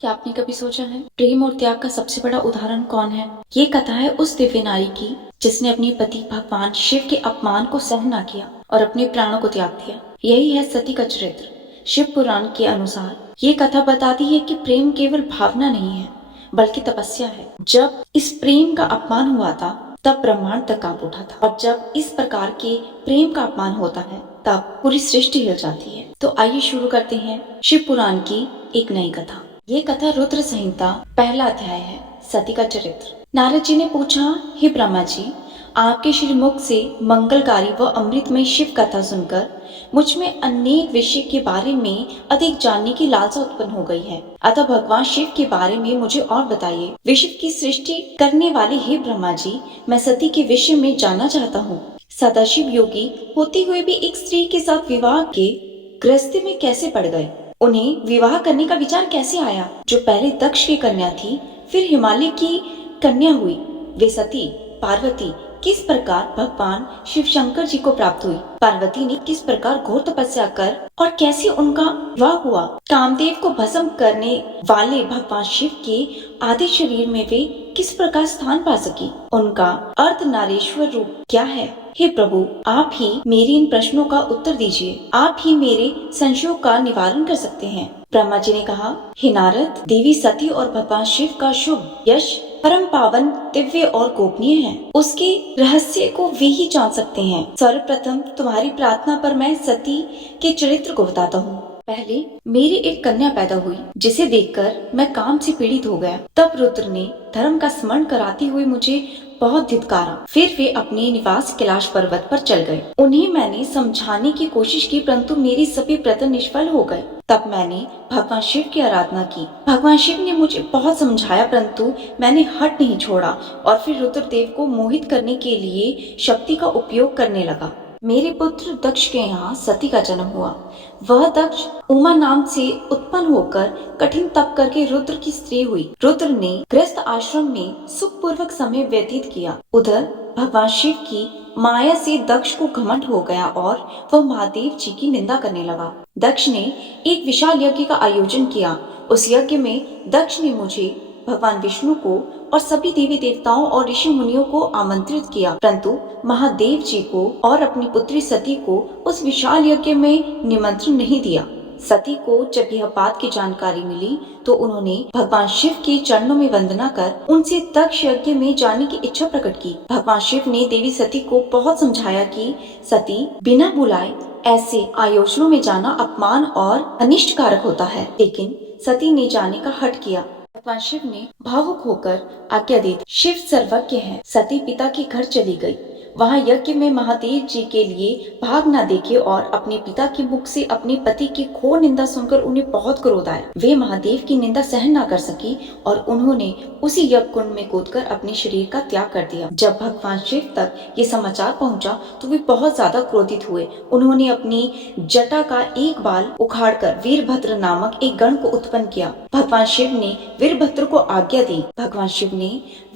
क्या आपने कभी सोचा है प्रेम और त्याग का सबसे बड़ा उदाहरण कौन है? ये कथा है उस दिव्य नारी की जिसने अपने पति भगवान शिव के अपमान को सहन न किया और अपने प्राणों को त्याग दिया। यही है सती का चरित्र। शिव पुराण के अनुसार ये कथा बताती है कि प्रेम केवल भावना नहीं है बल्कि तपस्या है। जब इस प्रेम का अपमान हुआ था तब ब्रह्मांड तक कांप उठा था और जब इस प्रकार के प्रेम का अपमान होता है तब पूरी सृष्टि हिल जाती है। तो आइए शुरू करते हैं शिव पुराण की एक नई कथा। ये कथा रुद्र संहिता पहला अध्याय है। सती का चरित्र। नारद जी ने पूछा, हे ब्रह्मा जी, आपके श्रीमुख से मंगलकारी व अमृतमय शिव कथा सुनकर मुझ में अनेक विषय के बारे में अधिक जानने की लालसा उत्पन्न हो गई है। अतः भगवान शिव के बारे में मुझे और बताइए। विश्व की सृष्टि करने वाले हे ब्रह्मा जी, मैं सती के विषय में जानना चाहता हूँ। सदाशिव योगी होते हुए भी एक स्त्री के साथ विवाह के गृहस्थी में कैसे पड़ गए? उन्हें विवाह करने का विचार कैसे आया, जो पहले दक्ष की कन्या थी फिर हिमालय की कन्या हुई? वे सती पार्वती किस प्रकार भगवान शिव शंकर जी को प्राप्त हुई? पार्वती ने किस प्रकार घोर तपस्या कर और कैसे उनका विवाह हुआ? कामदेव को भस्म करने वाले भगवान शिव के आदि शरीर में वे किस प्रकार स्थान पा सकी? उनका अर्धनारीश्वर रूप क्या है? हे प्रभु, आप ही मेरे इन प्रश्नों का उत्तर दीजिए। आप ही मेरे संशयों का निवारण कर सकते हैं। ब्रह्मा जी ने कहा, हे नारद, देवी सती और भगवान शिव का शुभ यश परम पावन, दिव्य और गोपनीय है। उसके रहस्य को वे ही जान सकते हैं। सर्वप्रथम तुम्हारी प्रार्थना पर मैं सती के चरित्र को बताता हूँ। पहले मेरी एक कन्या पैदा हुई जिसे देखकर मैं काम से पीड़ित हो गया। तब रुद्र ने धर्म का स्मरण कराते हुए मुझे बहुत धिक्कारा। फिर वे अपने निवास कैलाश पर्वत पर चल गए। उन्हें मैंने समझाने की कोशिश की परंतु मेरी सभी प्रयत्न निष्फल हो गए। तब मैंने भगवान शिव की आराधना की। भगवान शिव ने मुझे बहुत समझाया परंतु मैंने हट नहीं छोड़ा और फिर रुद्रदेव को मोहित करने के लिए शक्ति का उपयोग करने लगा। मेरे पुत्र दक्ष के यहाँ सती का जन्म हुआ। वह दक्ष उमा नाम से उत्पन्न होकर कठिन तप करके रुद्र की स्त्री हुई। रुद्र ने गृहस्थ आश्रम में सुखपूर्वक समय व्यतीत किया। उधर भगवान शिव की माया से दक्ष को घमंड हो गया और वह महादेव जी की निंदा करने लगा। दक्ष ने एक विशाल यज्ञ का आयोजन किया। उस यज्ञ में दक्ष ने मुझे, भगवान विष्णु को और सभी देवी देवताओं और ऋषि मुनियों को आमंत्रित किया, परंतु महादेव जी को और अपनी पुत्री सती को उस विशाल यज्ञ में निमंत्रण नहीं दिया। सती को जब यह बात की जानकारी मिली तो उन्होंने भगवान शिव के चरणों में वंदना कर उनसे दक्ष यज्ञ में जाने की इच्छा प्रकट की। भगवान शिव ने देवी सती को बहुत समझाया कि सती, बिना बुलाए ऐसे आयोजनों में जाना अपमान और अनिष्ट कारक होता है, लेकिन सती ने जाने का हठ किया। भगवान शिव ने भावुक होकर आज्ञा दी। शिव सर्वज्ञ है। सती पिता के घर चली गई। वहाँ यज्ञ में महादेव जी के लिए भाग न देखे और अपने पिता के मुख से अपने पति की घोर निंदा सुनकर उन्हें बहुत क्रोध आया। वे महादेव की निंदा सहन न कर सकी और उन्होंने उसी यज्ञ कुंड में कूदकर अपने शरीर का त्याग कर दिया। जब भगवान शिव तक ये समाचार पहुंचा तो वे बहुत ज्यादा क्रोधित हुए। उन्होंने अपनी जटा का एक बाल उखाड़कर वीरभद्र नामक एक गण को उत्पन्न किया। भगवान शिव ने वीरभद्र को आज्ञा दी। भगवान शिव ने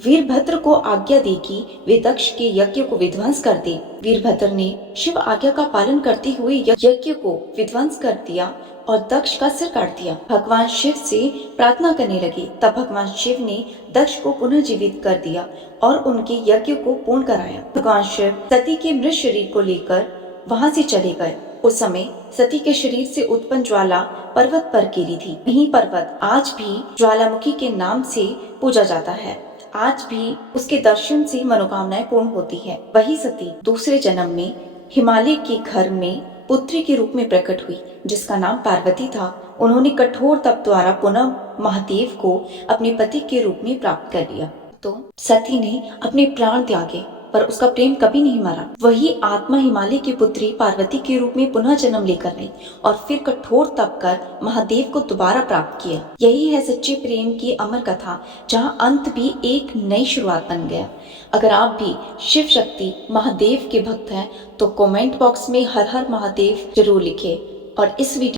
वीरभद्र को आज्ञा दी कि वे दक्ष के यज्ञ को विध्वंस कर दे। वीरभद्र ने शिव आज्ञा का पालन करते हुए यज्ञ को विध्वंस कर दिया और दक्ष का सिर काट दिया। भगवान शिव से प्रार्थना करने लगे। तब भगवान शिव ने दक्ष को पुनः जीवित कर दिया और उनके यज्ञ को पूर्ण कराया। भगवान शिव सती के मृत शरीर को लेकर वहाँ से चले गए। उस समय सती के शरीर से उत्पन्न ज्वाला पर्वत पर गिरी थी। यही पर्वत आज भी ज्वालामुखी के नाम से पूजा जाता है। आज भी उसके दर्शन से मनोकामनाएं पूर्ण होती है। वही सती दूसरे जन्म में हिमालय के घर में पुत्री के रूप में प्रकट हुई जिसका नाम पार्वती था। उन्होंने कठोर तप द्वारा पुनः महादेव को अपने पति के रूप में प्राप्त कर लिया। तो सती ने अपने प्राण त्यागे पर उसका प्रेम कभी नहीं मरा। वही आत्मा हिमालय की पुत्री पार्वती के रूप में पुनः जन्म लेकर आई और फिर कठोर तप कर महादेव को दोबारा प्राप्त किया। यही है सच्चे प्रेम की अमर कथा, जहाँ अंत भी एक नई शुरुआत बन गया। अगर आप भी शिव शक्ति महादेव के भक्त हैं तो कमेंट बॉक्स में हर हर महादेव जरूर लिखें और इस वीडियो